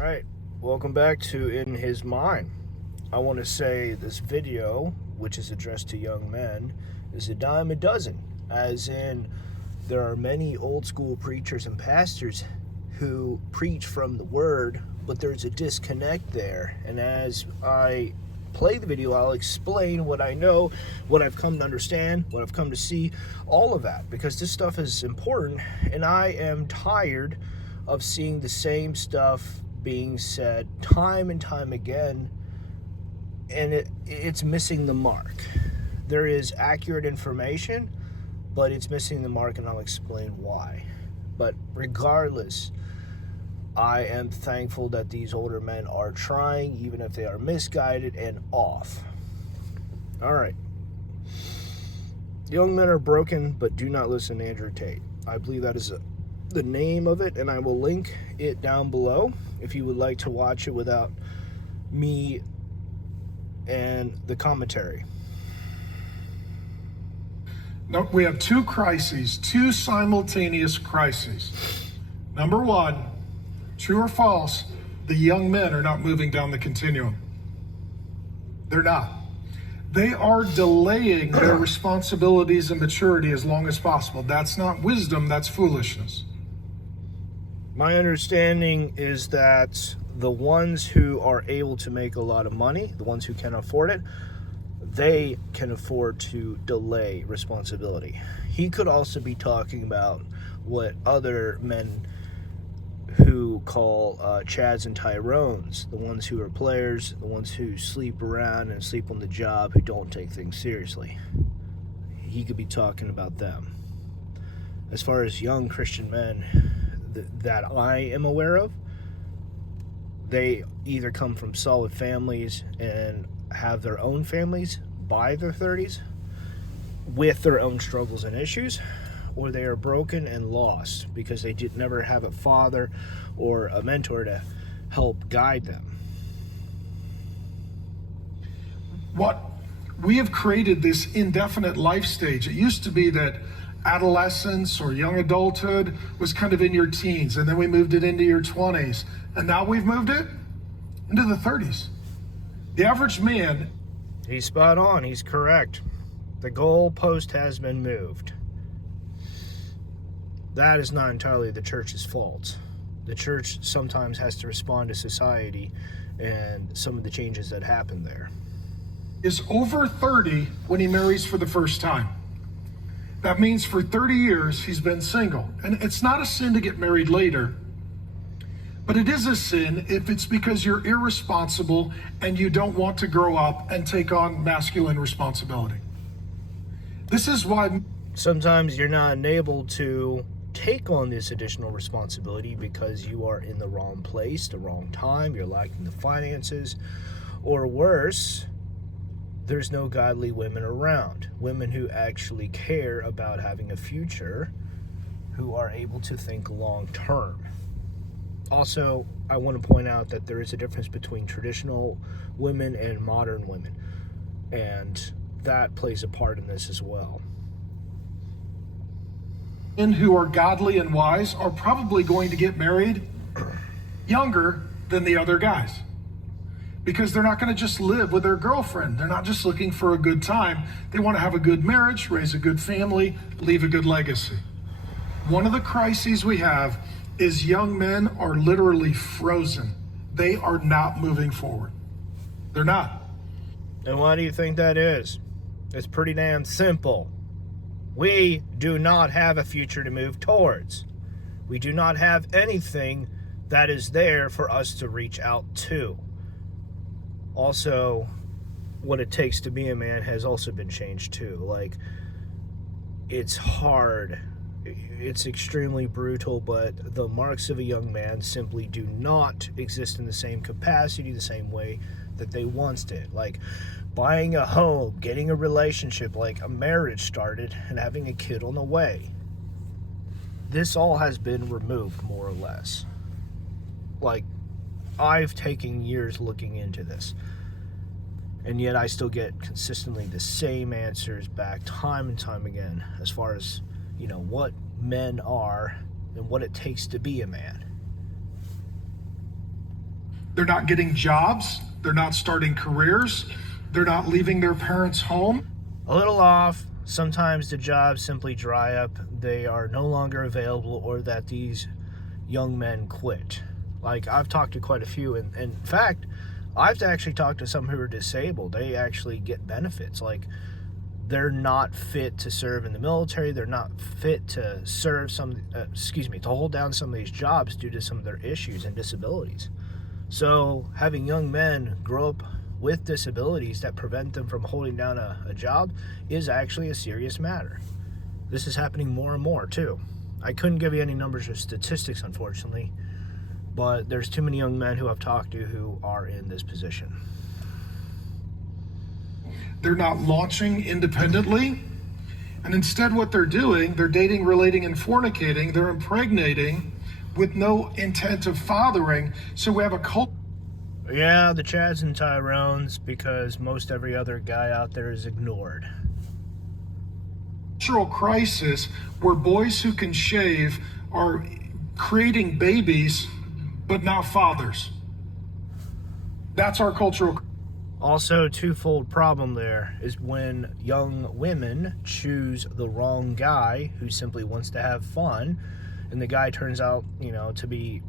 right, welcome back to In His Mind. I want to say this video, which is addressed to young men, is a dime a dozen, as in there are many old school preachers and pastors who preach from the word, but there's a disconnect there. And as I play the video, I'll explain what I know, what I've come to understand, what I've come to see, all of that, because this stuff is important, and I am tired of seeing the same stuff being said time and time again, and it's missing the mark. There is accurate information, but it's missing the mark, and I'll explain why. But regardless, I am thankful that these older men are trying, even if they are misguided and off. All right. Young men are broken, but do not listen to Andrew Tate. I believe that is the name of it, and I will link it down below if you would like to watch it without me and the commentary. No, we have two crises, two simultaneous crises. Number one, true or false, the young men are not moving down the continuum. They're not. They are delaying their responsibilities and maturity as long as possible. That's not wisdom, that's foolishness. My understanding is that the ones who are able to make a lot of money, the ones who can afford it, they can afford to delay responsibility. He could also be talking about what other men who call Chads and Tyrones, the ones who are players, the ones who sleep around and sleep on the job, who don't take things seriously. He could be talking about them. As far as young Christian men that I am aware of, they either come from solid families and have their own families by their 30s with their own struggles and issues, or they are broken and lost because they did never have a father or a mentor to help guide them. What we have created this indefinite life stage. It used to be that adolescence or young adulthood was kind of in your teens, and then we moved it into your 20s, and now we've moved it into the 30s. The average man... He's spot on. He's correct. The goalpost has been moved. That is not entirely the church's fault. The church sometimes has to respond to society and some of the changes that happen there. Is over 30 when he marries for the first time. That means for 30 years he's been single. And it's not a sin to get married later, but it is a sin if it's because you're irresponsible and you don't want to grow up and take on masculine responsibility. This is why sometimes you're not enabled to take on this additional responsibility because you are in the wrong place, the wrong time, you're lacking the finances, or worse, there's no godly women around. Women who actually care about having a future, who are able to think long term. Also, I want to point out that there is a difference between traditional women and modern women, and that plays a part in this as well. Men who are godly and wise are probably going to get married younger than the other guys, because they're not going to just live with their girlfriend. They're not just looking for a good time. They want to have a good marriage, raise a good family, leave a good legacy. One of the crises we have is young men are literally frozen. They are not moving forward. They're not. And why do you think that is? It's pretty damn simple. We do not have a future to move towards. We do not have anything that is there for us to reach out to. Also, what it takes to be a man has also been changed too. Like, it's hard. It's extremely brutal, but the marks of a young man simply do not exist in the same capacity, the same way that they once did. Like buying a home, getting a relationship, like a marriage started, and having a kid on the way. This all has been removed, more or less. Like, I've taken years looking into this, and yet I still get consistently the same answers back time and time again as far as, you know, what men are and what it takes to be a man. They're not getting jobs. They're not starting careers. They're not leaving their parents' home. A little off. Sometimes the jobs simply dry up. They are no longer available, or that these young men quit. Like, I've talked to quite a few, and in fact, I've actually talked to some who are disabled. They actually get benefits. Like, they're not fit to serve in the military. They're not fit to serve to hold down some of these jobs due to some of their issues and disabilities. So having young men grow up with disabilities that prevent them from holding down a job is actually a serious matter. This is happening more and more too. I couldn't give you any numbers or statistics, unfortunately, but there's too many young men who I've talked to who are in this position. They're not launching independently. And instead what they're doing, they're dating, relating, and fornicating. They're impregnating with no intent of fathering. So we have a culture. Yeah, the Chads and Tyrones, because most every other guy out there is ignored. Cultural crisis where boys who can shave are creating babies, but not fathers. That's our cultural. Also, twofold problem there is when young women choose the wrong guy who simply wants to have fun, and the guy turns out, to be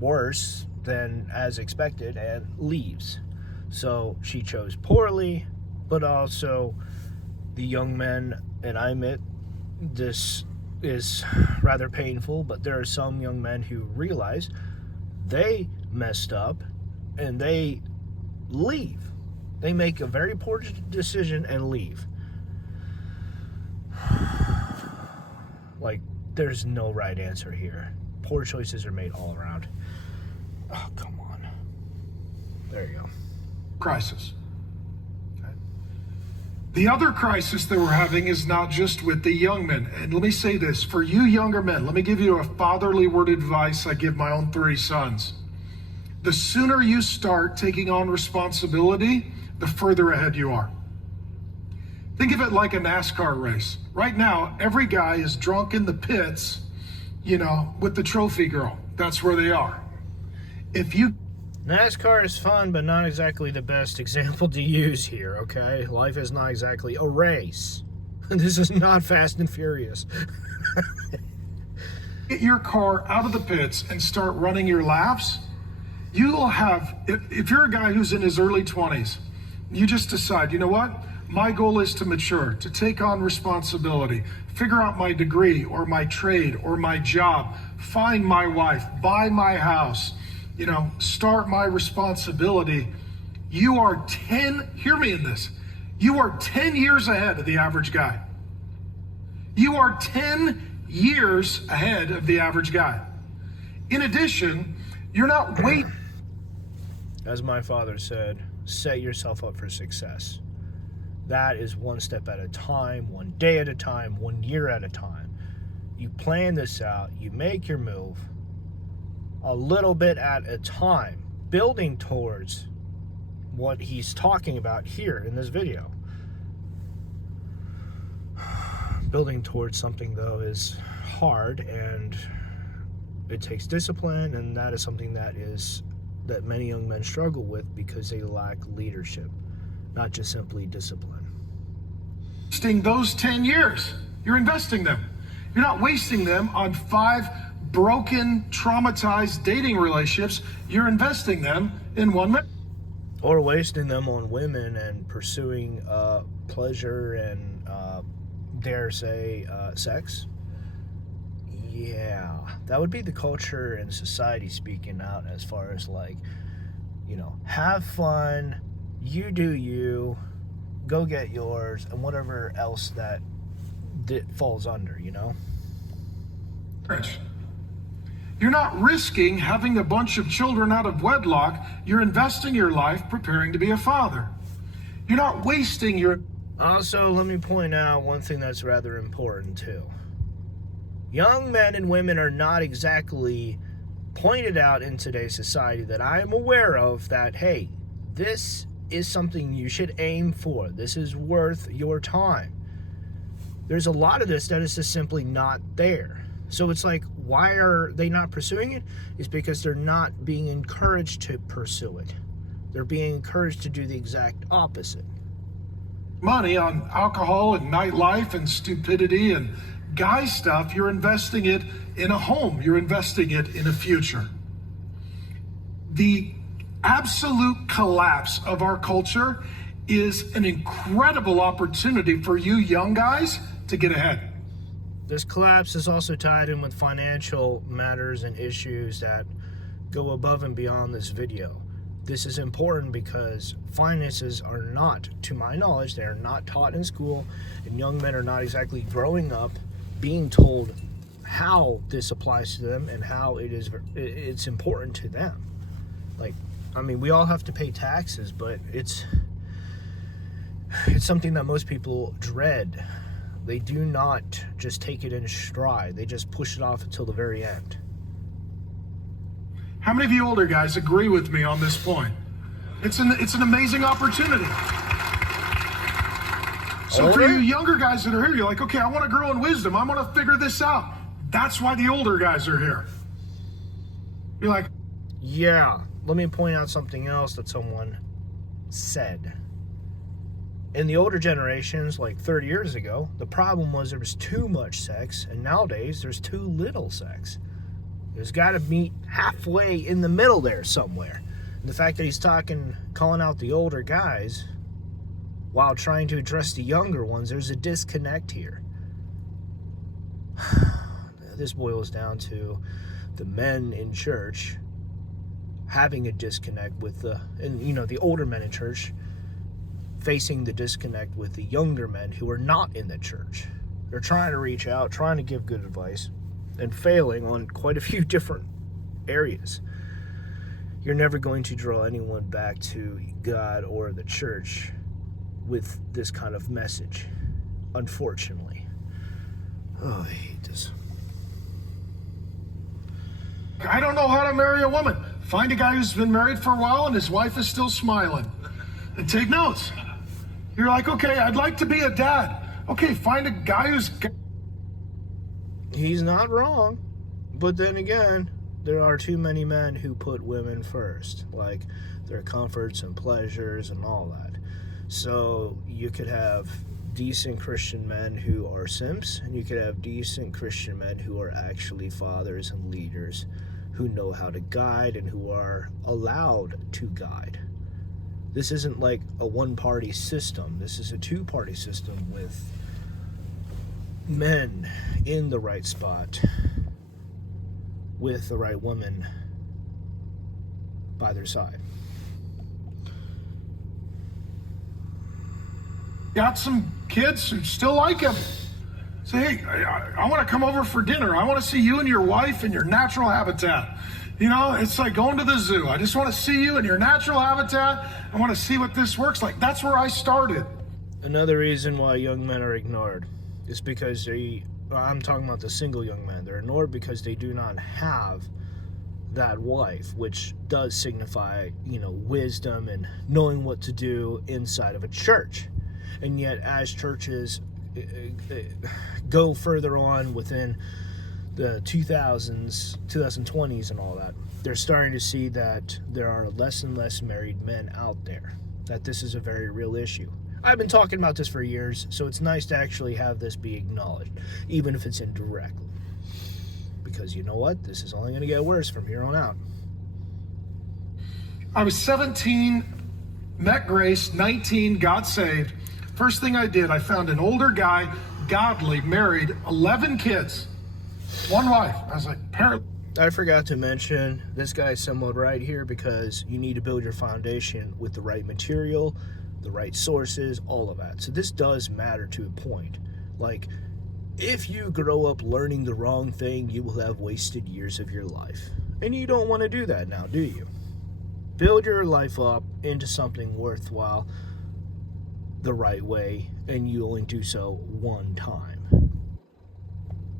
worse than as expected and leaves. So she chose poorly, but also the young men, and I admit this is rather painful, but there are some young men who realize they messed up and they leave. They make a very poor decision and leave. Like, there's no right answer here. Poor choices are made all around. Oh, come on. There you go. Crisis. Okay. The other crisis that we're having is not just with the young men. And let me say this, for you younger men, let me give you a fatherly word advice I give my own 3 sons. The sooner you start taking on responsibility, the further ahead you are. Think of it like a NASCAR race. Right now, every guy is drunk in the pits, with the trophy girl. That's where they are. NASCAR is fun, but not exactly the best example to use here, okay? Life is not exactly a race. This is not Fast and Furious. Get your car out of the pits and start running your laps. You will have, if you're a guy who's in his early 20s, you just decide, you know what? My goal is to mature, to take on responsibility, figure out my degree or my trade or my job, find my wife, buy my house, start my responsibility. You are 10, hear me in this, you are 10 years ahead of the average guy. You are 10 years ahead of the average guy. In addition, you're not waiting. As my father said, set yourself up for success. That is one step at a time, one day at a time, 1 year at a time. You plan this out, you make your move a little bit at a time, building towards what he's talking about here in this video. Building towards something, though, is hard, and it takes discipline, and that is something that many young men struggle with because they lack leadership, not just simply discipline. Wasting those 10 years. You're investing them. You're not wasting them on 5 broken, traumatized dating relationships. You're investing them in one man. Or wasting them on women and pursuing pleasure and, dare say, sex. Yeah, that would be the culture and society speaking out as far as have fun, you do you, go get yours, and whatever else that falls under, You're not risking having a bunch of children out of wedlock. You're investing your life preparing to be a father. You're not wasting your... Also, let me point out one thing that's rather important, too. Young men and women are not exactly pointed out in today's society that I am aware of that, hey, this is something you should aim for. This is worth your time. There's a lot of this that is just simply not there. So it's like, why are they not pursuing it? It's because they're not being encouraged to pursue it. They're being encouraged to do the exact opposite. Money on alcohol and nightlife and stupidity and guy stuff, you're investing it in a home. You're investing it in a future. The absolute collapse of our culture is an incredible opportunity for you young guys to get ahead. This collapse is also tied in with financial matters and issues that go above and beyond this video. This is important because finances are not, to my knowledge, they are not taught in school, and young men are not exactly growing up being told how this applies to them and how it's important to them. Like, I mean, we all have to pay taxes, but it's something that most people dread. They do not just take it in stride. They just push it off until the very end. How many of you older guys agree with me on this point? It's an amazing opportunity. So for you younger guys that are here, you're like, okay, I want to grow in wisdom. I want to figure this out. That's why the older guys are here. You're like, yeah, let me point out something else that someone said. In the older generations, like 30 years ago, the problem was there was too much sex, and nowadays there's too little sex. There's got to meet halfway in the middle there somewhere. And the fact that he's calling out the older guys while trying to address the younger ones, there's a disconnect here. This boils down to the men in church having a disconnect with the older men in church facing the disconnect with the younger men who are not in the church. They're trying to reach out, trying to give good advice, and failing on quite a few different areas. You're never going to draw anyone back to God or the church with this kind of message, unfortunately. Oh, I hate this. I don't know how to marry a woman. Find a guy who's been married for a while and his wife is still smiling. And take notes. You're like, okay, I'd like to be a dad. Okay, find a guy who's... He's not wrong. But then again, there are too many men who put women first, like their comforts and pleasures and all that. So you could have decent Christian men who are simps, and you could have decent Christian men who are actually fathers and leaders who know how to guide and who are allowed to guide. This isn't like a one-party system. This is a two-party system with men in the right spot with the right woman by their side. Got some kids who still like him. Say, hey, I want to come over for dinner. I want to see you and your wife in your natural habitat. You know, it's like going to the zoo. I just want to see you in your natural habitat. I want to see what this works like. That's where I started. Another reason why young men are ignored is because I'm talking about the single young men. They're ignored because they do not have that wife, which does signify, wisdom and knowing what to do inside of a church. And yet, as churches go further on within the 2000s, 2020s and all that, they're starting to see that there are less and less married men out there, that this is a very real issue. I've been talking about this for years, so it's nice to actually have this be acknowledged, even if it's indirectly. Because you know what? This is only going to get worse from here on out. I was 17, met Grace, 19, got saved. First thing I did, I found an older guy, godly, married, 11 kids, one wife. I was like, I forgot to mention, this guy's somewhat right here because you need to build your foundation with the right material, the right sources, all of that. So this does matter to a point. Like, if you grow up learning the wrong thing, you will have wasted years of your life. And you don't want to do that now, do you? Build your life up into something worthwhile the right way, and you only do so one time.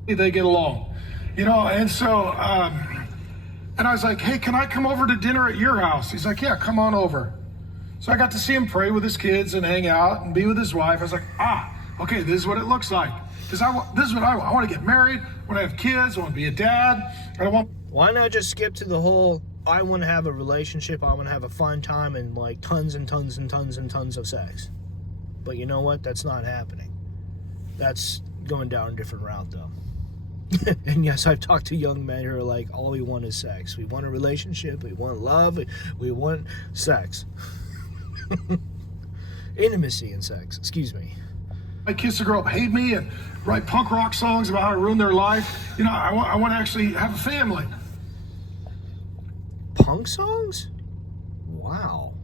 They get along, and so, and I was like, hey, can I come over to dinner at your house? He's like, yeah, come on over. So I got to see him pray with his kids and hang out and be with his wife. I was like, okay, this is what it looks like. Because this is what I want. I want to get married. I want to have kids. I want to be a dad. I don't want. Why not just skip to the whole, I want to have a relationship, I want to have a fun time, and like tons and tons and tons and tons of sex. But you know what? That's not happening. That's going down a different route, though. And yes, I've talked to young men who are like, all we want is sex. We want a relationship. We want love. We want sex. Intimacy and sex. Excuse me. My kids to grow up hate me and write punk rock songs about how I ruined their life. You know, I want to actually have a family. Punk songs? Wow.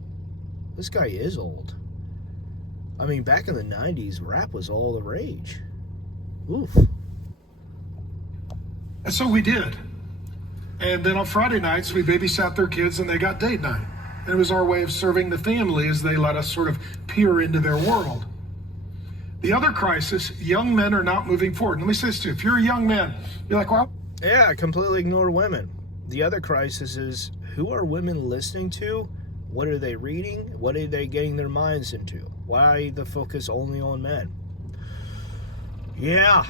This guy is old. I mean, back in the 90s, rap was all the rage. Oof. And so we did. And then on Friday nights, we babysat their kids and they got date night. And it was our way of serving the family as they let us sort of peer into their world. The other crisis, young men are not moving forward. Let me say this to you. If you're a young man, you're like, well, Yeah, completely ignore women. The other crisis is, who are women listening to? What are they reading? What are they getting their minds into? Why the focus only on men? Yeah,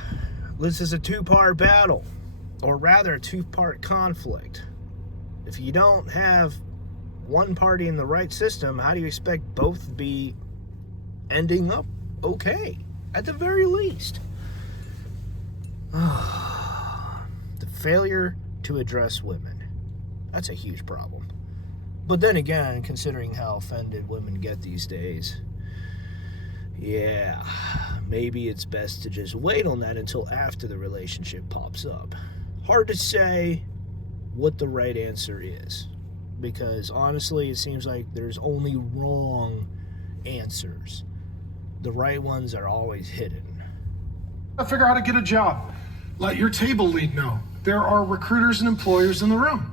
this is a two-part battle. Or rather, a two-part conflict. If you don't have one party in the right system, how do you expect both to be ending up okay? At the very least. The failure to address women. That's a huge problem. But then again, considering how offended women get these days, yeah, maybe it's best to just wait on that until after the relationship pops up. Hard to say what the right answer is, because honestly, it seems like there's only wrong answers. The right ones are always hidden. figure out how to get a job. Let your table lead know. There are recruiters and employers in the room.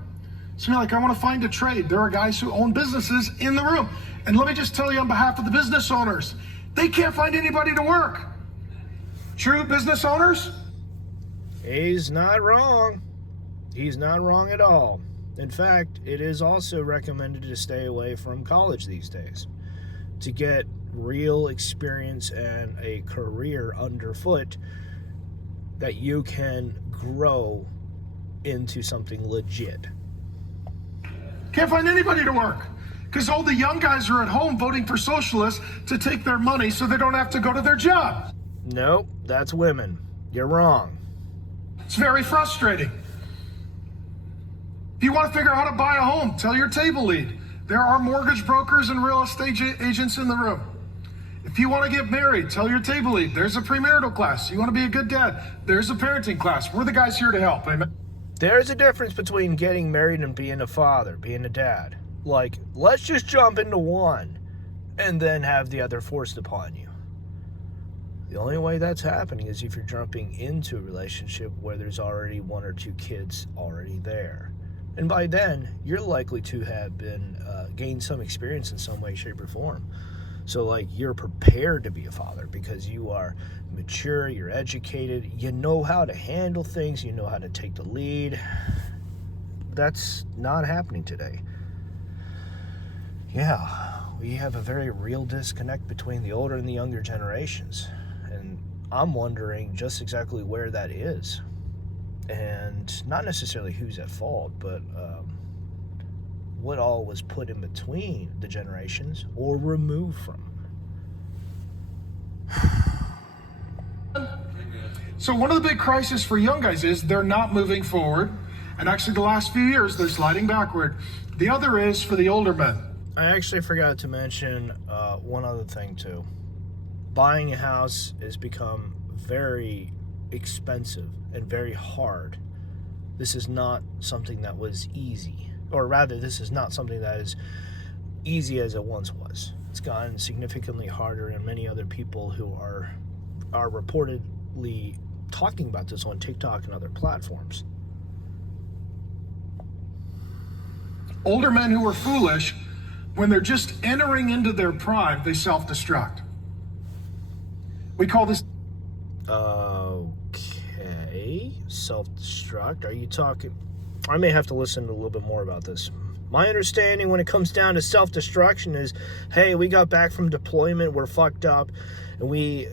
So you're like, I want to find a trade. There are guys who own businesses in the room. And let me just tell you on behalf of the business owners, they can't find anybody to work. True business owners? He's not wrong. He's not wrong at all. In fact, it is also recommended to stay away from college these days to get real experience and a career underfoot that you can grow into something legit. Can't find anybody to work because all the young guys are at home voting for socialists to take their money so they don't have to go to their job. Nope, that's women. You're wrong. It's very frustrating. If you want to figure out how to buy a home, tell your table lead. There are mortgage brokers and real estate agents in the room. If you want to get married, tell your table lead. There's a premarital class. You want to be a good dad, there's a parenting class. We're the guys here to help. Amen. There's a difference between getting married and being a father, being a dad. Like, let's just jump into one and then have the other forced upon you. The only way that's happening is if you're jumping into a relationship where there's already one or two kids already there. And by then, you're likely to have been gained some experience in some way, shape, or form. So, like, you're prepared to be a father because you are mature, you're educated, you know how to handle things, you know how to take the lead. That's not happening today. Yeah, we have a very real disconnect between the older and the younger generations. And I'm wondering just exactly where that is. And not necessarily who's at fault, but what all was put in between the generations or removed from. So one of the big crises for young guys is they're not moving forward. And actually the last few years, they're sliding backward. The other is for the older men. I actually forgot to mention one other thing too. Buying a house has become very expensive and very hard. This is not something that was easy. Or rather, this is not something that is easy as it once was. It's gotten significantly harder, and many other people who are reportedly talking about this on TikTok and other platforms. Older men who are foolish, when they're just entering into their prime, they self-destruct. We call this... Okay, self-destruct. Are you talking... I may have to listen to a little bit more about this. My understanding when it comes down to self-destruction is, hey, we got back from deployment, we're fucked up, and we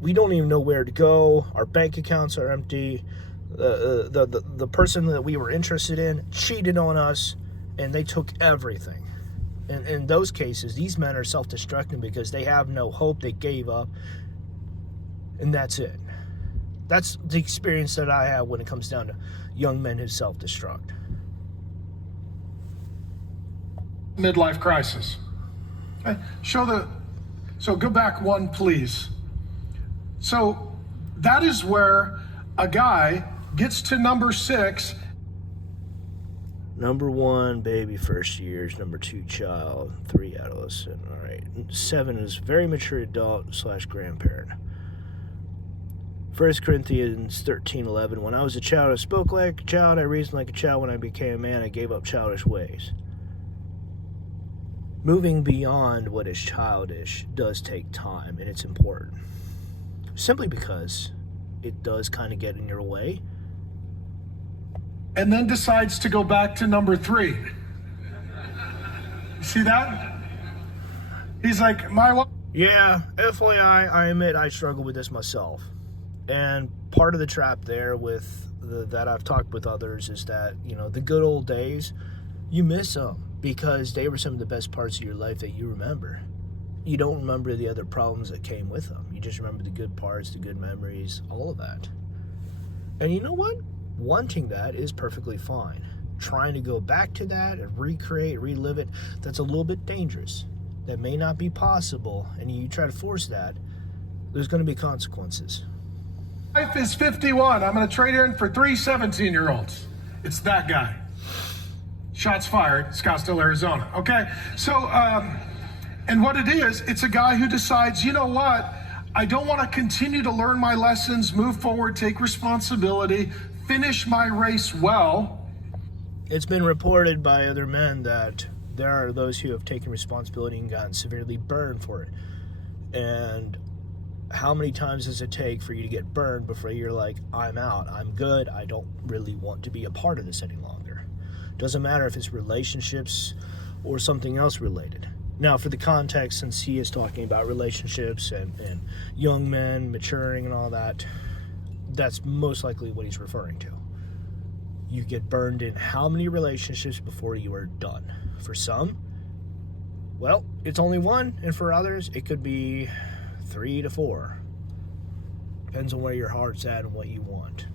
We don't even know where to go. Our bank accounts are empty. The person that we were interested in cheated on us, and they took everything. And in those cases, these men are self-destructing because they have no hope. They gave up, and that's it. That's the experience that I have when it comes down to young men who self-destruct. Midlife crisis. Okay. So go back one, please. So that is where a guy gets to number 6. Number 1, baby, first years. Number 2, child. 3, adolescent. All right. 7 is very mature adult / grandparent. 1 Corinthians 13:11. When I was a child, I spoke like a child. I reasoned like a child. When I became a man, I gave up childish ways. Moving beyond what is childish does take time, and it's important. Simply because it does kind of get in your way. And then decides to go back to number 3. You see that? He's like, my wife. Yeah, FYI, I admit I struggle with this myself. And part of the trap there that I've talked with others is that, the good old days, you miss them because they were some of the best parts of your life that you remember. You don't remember the other problems that came with them. You just remember the good parts, the good memories, all of that. And you know what? Wanting that is perfectly fine. Trying to go back to that and relive it, that's a little bit dangerous. That may not be possible, and you try to force that, there's going to be consequences. Life is 51. I'm going to trade her in for 3 17-year-olds. It's that guy. Shots fired, Scottsdale, Arizona. Okay, so, and what it is, it's a guy who decides, you know what? I don't want to continue to learn my lessons, move forward, take responsibility, finish my race well. It's been reported by other men that there are those who have taken responsibility and gotten severely burned for it. And how many times does it take for you to get burned before you're like, I'm out, I'm good, I don't really want to be a part of this any longer? Doesn't matter if it's relationships or something else related. Now, for the context, since he is talking about relationships and young men maturing and all that, that's most likely what he's referring to. You get burned in how many relationships before you are done? For some, well, it's only 1, and for others, it could be 3 to 4. Depends on where your heart's at and what you want.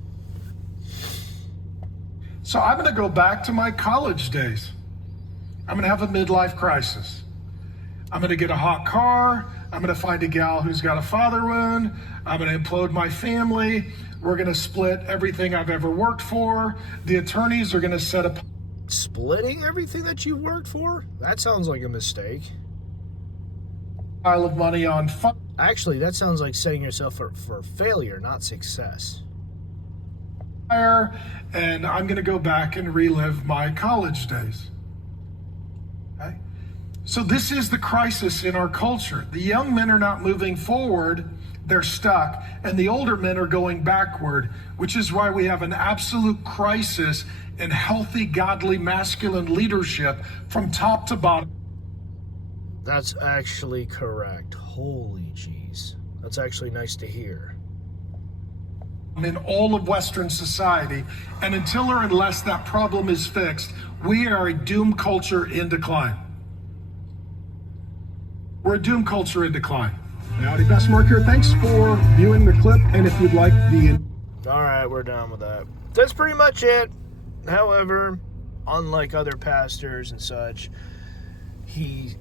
So I'm going to go back to my college days. I'm going to have a midlife crisis. I'm going to get a hot car. I'm going to find a gal who's got a father wound. I'm going to implode my family. We're going to split everything I've ever worked for. The attorneys are going to set up. Splitting everything that you worked for? That sounds like a mistake. Pile of money on fire. Actually, that sounds like setting yourself for failure, not success. And I'm going to go back and relive my college days. Okay? So this is the crisis in our culture. The young men are not moving forward, they're stuck, and the older men are going backward, which is why we have an absolute crisis in healthy, godly, masculine leadership from top to bottom. That's actually correct. Holy jeez. That's actually nice to hear. In all of Western society, and until or unless that problem is fixed, we are a doomed culture in decline. We're a doomed culture in decline. Howdy, Pastor Mark here. Thanks for viewing the clip, and if you'd like the... All right, we're done with that. That's pretty much it. However, unlike other pastors and such, he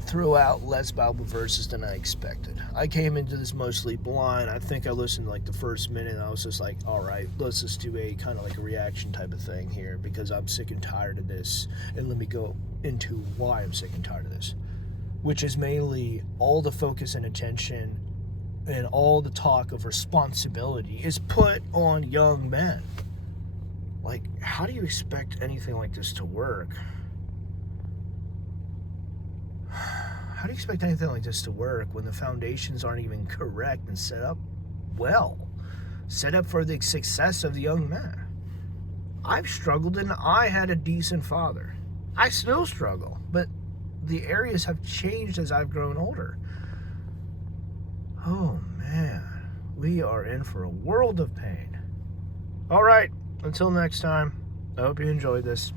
threw out less Bible verses than I expected. I came into this mostly blind. I think I listened to like the first minute and I was just like, all right, let's just do a kind of like a reaction type of thing here because I'm sick and tired of this. And let me go into why I'm sick and tired of this, which is mainly all the focus and attention and all the talk of responsibility is put on young men. Like, how do you expect anything like this to work? How do you expect anything like this to work when the foundations aren't even correct and set up well? Set up for the success of the young man. I've struggled and I had a decent father. I still struggle, but the areas have changed as I've grown older. Oh, man. we are in for a world of pain. All right, until next time, I hope you enjoyed this.